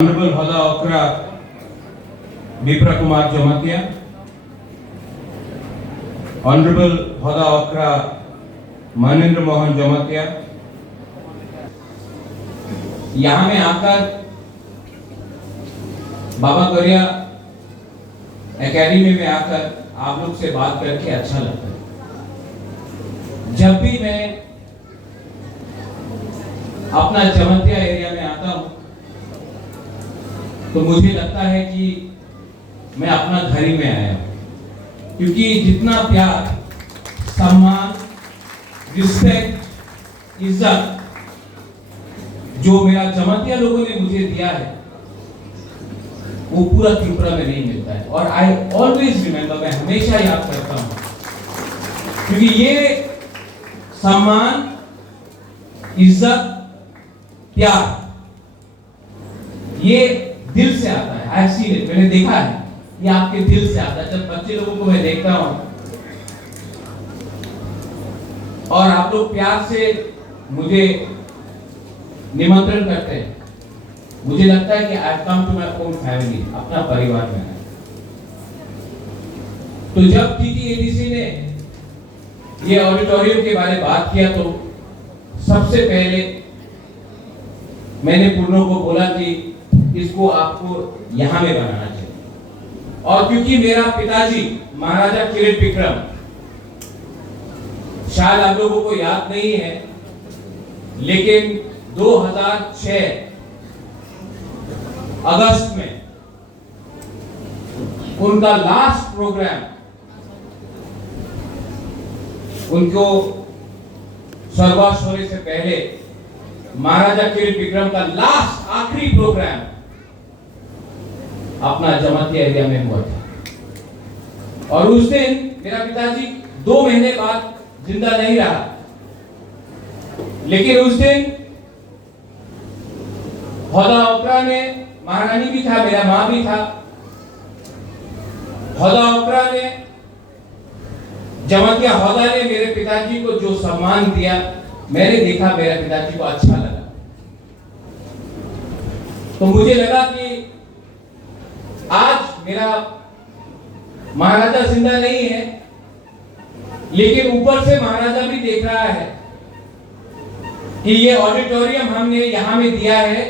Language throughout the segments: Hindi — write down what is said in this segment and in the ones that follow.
Honorable Hoda Okra Bipra Kumar Jamatia, Honorable Hoda Okra Manindra Mohan Jamatia, यहाँ में आकर बाबा गरिया एकेडमी में आकर आप लोग से बात करके अच्छा लगता है। जब भी मैं अपना जमतिया एरिया में आता हूँ तो मुझे लगता है कि मैं अपना घर ही में आया हूँ, क्योंकि जितना प्यार, सम्मान, रिस्पेक्ट, इज्जत जो मेरा जमातिया लोगों ने मुझे दिया है वो पूरा त्रिपुरा में नहीं मिलता है। और आई ऑलवेज रिमेंबर, मैं हमेशा याद करता हूँ, क्योंकि ये सम्मान, इज्जत, प्यार ये दिल से आता है। आई हैव सीन इट, मैंने देखा है, ये आपके दिल से आता है। जब बच्चे लोगों को मैं देखता हूँ और आप लोग प्यार से मुझे निमंत्रण करते हैं, मुझे लगता है कि I have come to my own family, अपना परिवार में है। तो जब टीटीएडीसी ने ये ऑडिटोरियम के बारे में बात किया तो सबसे पहले मैंने पूर्णों को बोला कि इसको आपको यहां में बनाना चाहिए। और क्योंकि मेरा पिताजी महाराजा किरीट विक्रम, शायद आप लोगों को याद नहीं है, लेकिन 2006 अगस्त में उनका लास्ट प्रोग्राम, उनको स्वर्गवास होने से पहले महाराजा किरीट विक्रम का लास्ट आखिरी प्रोग्राम अपना जमातिया एरिया में हुआ था। और उस दिन मेरा पिताजी 2 महीने बाद जिंदा नहीं रहा, लेकिन उस दिन होदा ओकरा ने, महारानी भी था, मेरा मां भी था, होदा ओकरा ने, जमातिया होदा ने मेरे पिताजी को जो सम्मान दिया, मैंने देखा मेरे पिताजी को अच्छा लगा। तो मुझे लगा कि आज मेरा महाराजा जिंदा नहीं है, लेकिन ऊपर से महाराजा भी देख रहा है कि ये ऑडिटोरियम हमने यहां में दिया है,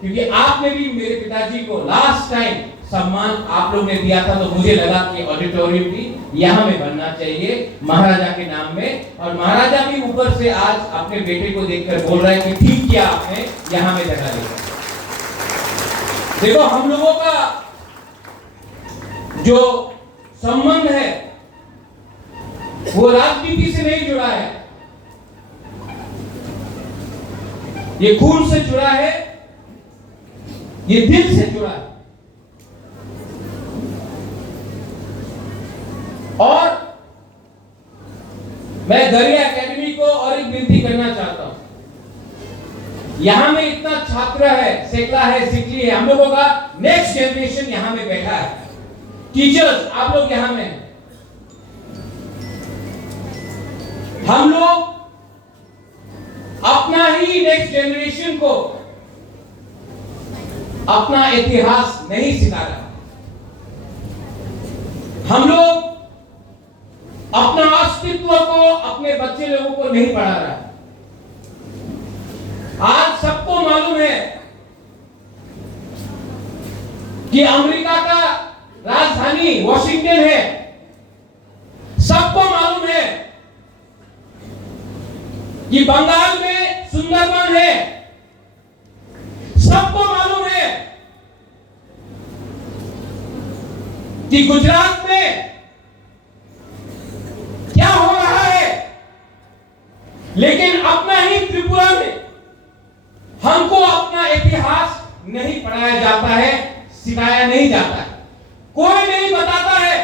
क्योंकि आपने भी मेरे पिताजी को लास्ट टाइम सम्मान आप लोग ने दिया था। तो मुझे लगा कि ऑडिटोरियम भी यहां में बनना चाहिए महाराजा के नाम में। और महाराजा भी ऊपर से आज अपने बेटे को देखकर बोल रहे हैं कि ठीक किया आपने यहां में जगह दी। देखो, हम लोगों का जो संबंध है वो राजनीति से नहीं जुड़ा है, ये खून से जुड़ा है, ये दिल से जुड़ा है। और मैं गरिया एकेडमी को और एक विनती करना चाहता हूं, यहां में इतना छात्र है, सेकला है, सिकली है, हम लोगों का नेक्स्ट जनरेशन यहां में बैठा है, टीचर्स आप लोग यहां में, हम लोग अपना ही नेक्स्ट जनरेशन को अपना इतिहास नहीं सिखा रहा, हम लोग अपना अस्तित्व को अपने बच्चे लोगों को नहीं पढ़ा रहा। आज सबको मालूम है कि अमेरिका का राजधानी वॉशिंगटन है, सबको मालूम है कि बंगाल में सुंदरबन है, सबको मालूम है कि गुजरात में क्या हो रहा है, लेकिन अपना ही त्रिपुरा में हमको अपना इतिहास नहीं पढ़ाया जाता है, सिखाया नहीं जाता है। कोई नहीं बताता है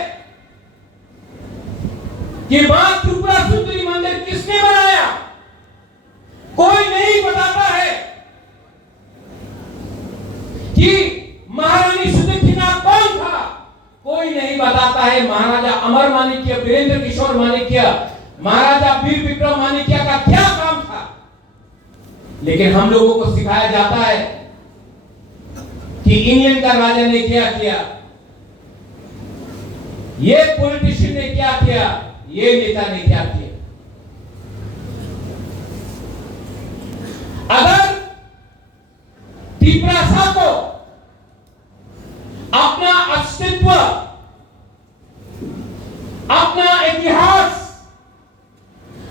कि मां त्रिपुरा सुंदरी मंदिर किसने बनाया, कोई नहीं बताता है कि महारानी सुदक्षिणा कौन था, कोई नहीं बताता है महाराजा अमर माणिक्य, वीरेंद्र किशोर माणिक्य, महाराजा वीर विक्रम माणिक्य का क्या काम था। लेकिन हम लोगों को सिखाया जाता है कि इंग्लैंड का राजा ने क्या किया, ये पॉलिटिशियन ने क्या किया, ये नेता ने क्या किया। अगर तिपरासा को अपना अस्तित्व, अपना इतिहास,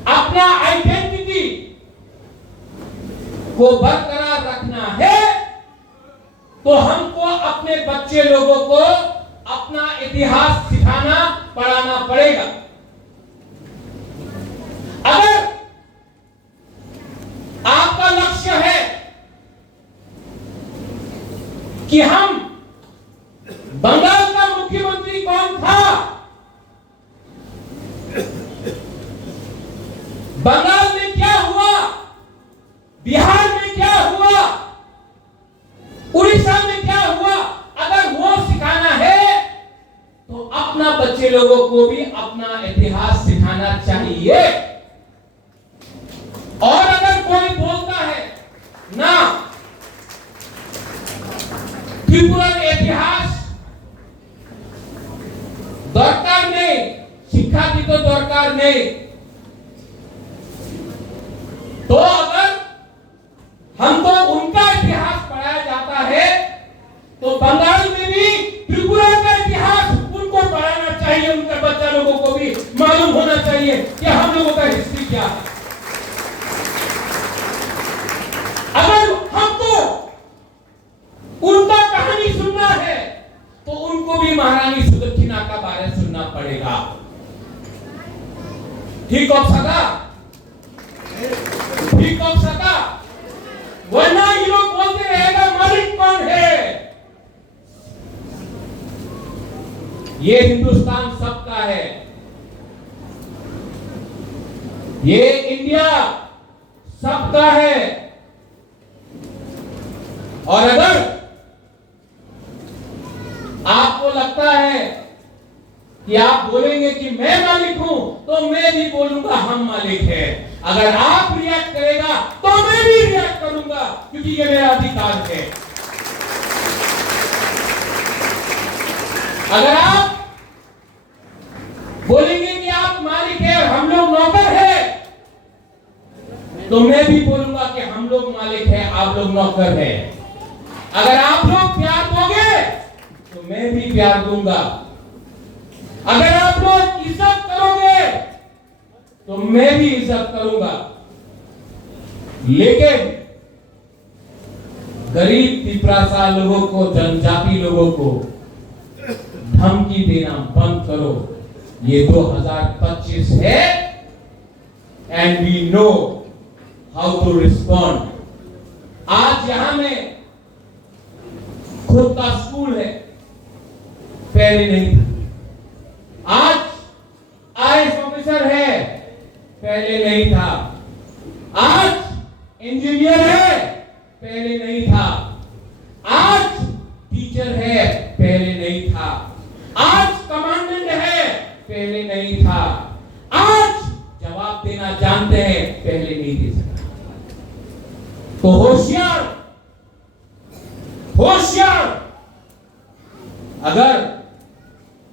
अपना आइडेंटिटी को बरकरार रखना है तो हमको अपने बच्चे लोगों को अपना इतिहास सिखाना पढ़ाना पड़ेगा। अगर आपका लक्ष्य है कि हम बंगाल का मुख्यमंत्री कौन था, बंगाल में क्या हुआ, बिहार में क्या हुआ, उड़ीसा में क्या हुआ, अगर वो सिखाना है तो अपना बच्चे लोगों को भी अपना इतिहास सिखाना चाहिए। और अगर कोई बोलता है ना त्रिपुरा इतिहास दरकार नहीं, शिक्षा की तो दरकार नहीं, तो अगर हमको उनका इतिहास पढ़ाया जाता है तो बंगाल में भी त्रिपुरा का इतिहास उनको पढ़ाना चाहिए, उनके बच्चा लोगों को भी मालूम होना चाहिए कि हम लोगों का हिस्ट्री क्या है। अगर हमको उनका कहानी सुनना है तो उनको भी महारानी सुदक्षिणा का बारे सुनना पड़ेगा। ठीक हो सका, ठीक हो सका, वरना ये लोग बोलते रहेगा मालिक कौन है। ये हिंदुस्तान सबका है, ये इंडिया सबका है। और अगर आपको लगता है कि आप बोलेंगे कि मैं मालिक हूं तो मैं भी बोलूंगा हम मालिक है। अगर आप रिएक्ट करेगा तो मैं भी रिएक्ट करूंगा, क्योंकि ये मेरा अधिकार है। अगर आप बोलेंगे कि आप मालिक है और हम लोग नौकर है, तो मैं भी बोलूंगा कि हम लोग मालिक है, आप लोग नौकर है। अगर आप लोग प्यार दोगे तो मैं भी प्यार दूंगा। अगर आप लोग इज्जत करोगे तो मैं भी इज्जत करूंगा। लेकिन गरीब तिपरासा लोगों को, जनजाति लोगों को धमकी देना बंद करो। ये 2025 है and we know how to respond. आज यहां में खुद का स्कूल है, पहले नहीं था। आज आईएएस ऑफिसर है, पहले नहीं था। आज इंजीनियर है, पहले नहीं था। आज टीचर है, पहले नहीं था। आज कमांडेंट है, पहले नहीं था। आज जवाब देना जानते हैं, पहले नहीं दे सका। तो होशियार, होशियार। अगर